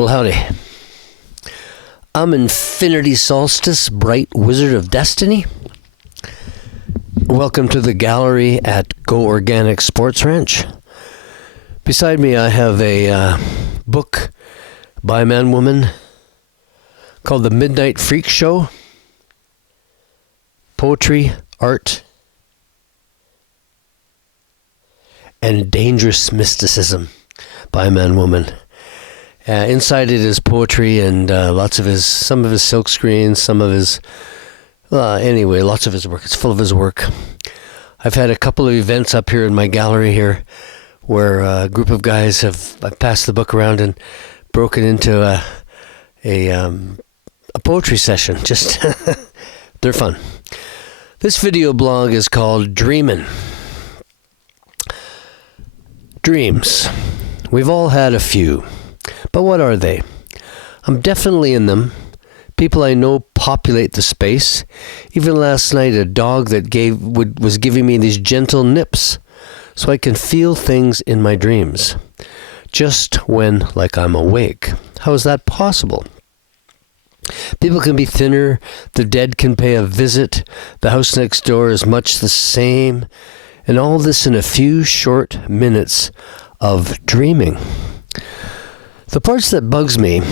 Well, howdy. I'm Infinity Solstice, bright wizard of destiny. Welcome to the gallery at Go Organic Sports Ranch. Beside me, I have a book by a man-woman called The Midnight Freak Show. Poetry, art, and dangerous mysticism by a man-woman. Inside it is poetry and some of his silk screens, some of his, lots of his work. It's full of his work. I've had a couple of events up here in my gallery here where a group of guys I've passed the book around and broken into a poetry session. Just, they're fun. This video blog is called Dreamin. Dreams. We've all had a few. But what are they? I'm definitely in them. People I know populate the space. Even last night, a dog that was giving me these gentle nips so I can feel things in my dreams. Just when, like, I'm awake. How is that possible? People can be thinner. The dead can pay a visit. The house next door is much the same. And all this in a few short minutes of dreaming. The parts that bugs me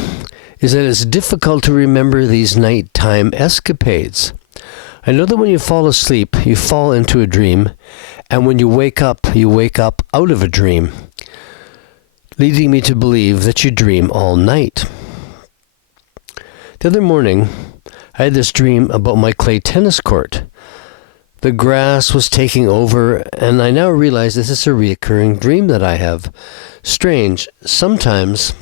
is that it's difficult to remember these nighttime escapades. I know that when you fall asleep, you fall into a dream, and when you wake up out of a dream, leading me to believe that you dream all night. The other morning, I had this dream about my clay tennis court. The grass was taking over, and I now realize this is a reoccurring dream that I have. Strange. Sometimes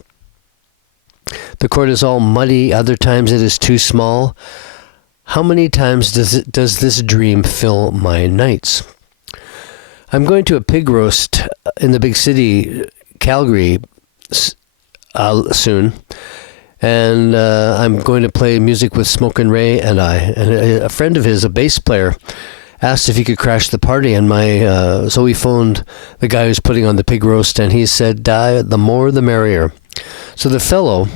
the court is all muddy, other times it is too small. How many times does this dream fill my nights? I'm going to a pig roast in the big city, Calgary, soon. And I'm going to play music with Smokin' Ray and a friend of his, a bass player, asked if he could crash the party, and so we phoned the guy who's putting on the pig roast, and he said, the more the merrier. So the fellow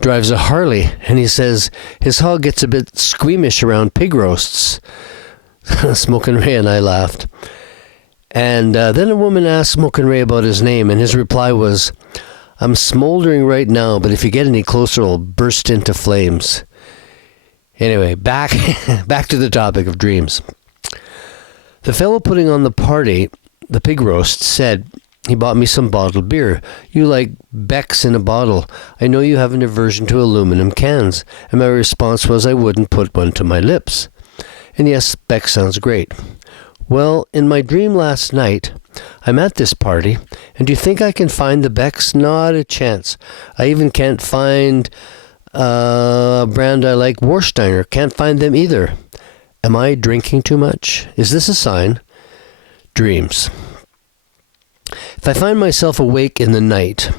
drives a Harley, and he says his hog gets a bit squeamish around pig roasts. Smokin' Ray and I laughed. And then a woman asked Smokin' Ray about his name, and his reply was, I'm smoldering right now, but if you get any closer, I'll burst into flames. Anyway, back to the topic of dreams. The fellow putting on the party, the pig roast, said he bought me some bottled beer. You like Beck's in a bottle. I know you have an aversion to aluminum cans. And my response was I wouldn't put one to my lips. And yes, Beck sounds great. Well, in my dream last night, I'm at this party, and do you think I can find the Becks? Not a chance. I even can't find a brand I like, Warsteiner. Can't find them either. Am I drinking too much? Is this a sign? Dreams. If I find myself awake in the night,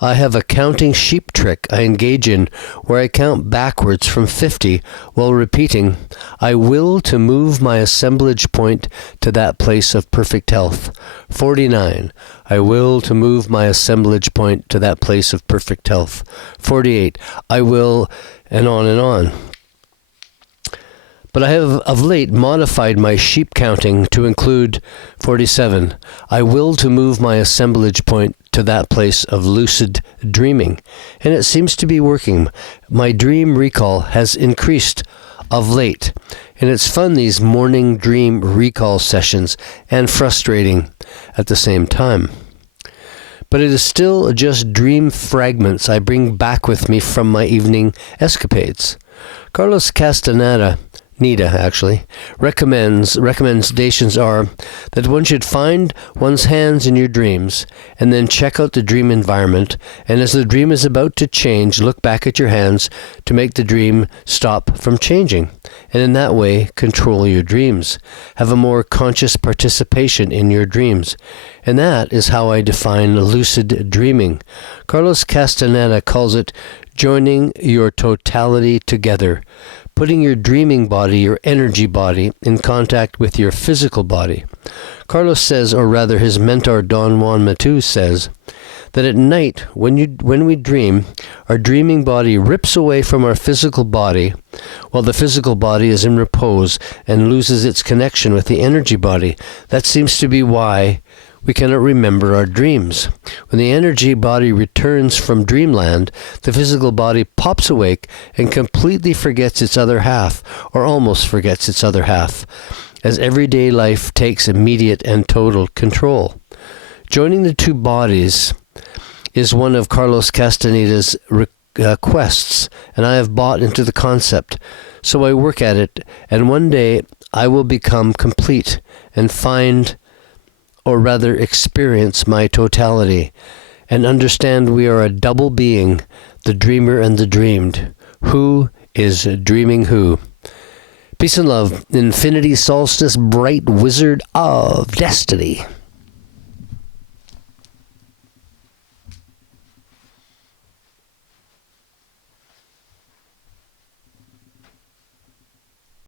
I have a counting sheep trick I engage in where I count backwards from 50 while repeating, I will to move my assemblage point to that place of perfect health. 49. I will to move my assemblage point to that place of perfect health. 48. I will, and on and on. But I have of late modified my sheep counting to include 47. I will to move my assemblage point to that place of lucid dreaming. And it seems to be working. My dream recall has increased of late. And it's fun, these morning dream recall sessions, and frustrating at the same time. But it is still just dream fragments I bring back with me from my evening escapades. Carlos Castaneda recommendations are that one should find one's hands in your dreams and then check out the dream environment, and as the dream is about to change, look back at your hands to make the dream stop from changing, and in that way control your dreams. Have a more conscious participation in your dreams. And that is how I define lucid dreaming. Carlos Castaneda calls it joining your totality together, putting your dreaming body, your energy body, in contact with your physical body. Carlos says, or rather his mentor Don Juan Matus says, that at night, when we dream, our dreaming body rips away from our physical body, while the physical body is in repose and loses its connection with the energy body. That seems to be why we cannot remember our dreams. When the energy body returns from dreamland, the physical body pops awake and completely forgets its other half, or almost forgets its other half, as everyday life takes immediate and total control. Joining the two bodies is one of Carlos Castaneda's quests, and I have bought into the concept. So I work at it, and one day I will become complete and find, or rather experience, my totality, and understand we are a double being, the dreamer and the dreamed. Who is dreaming who? Peace and love, Infinity Solstice, bright wizard of destiny.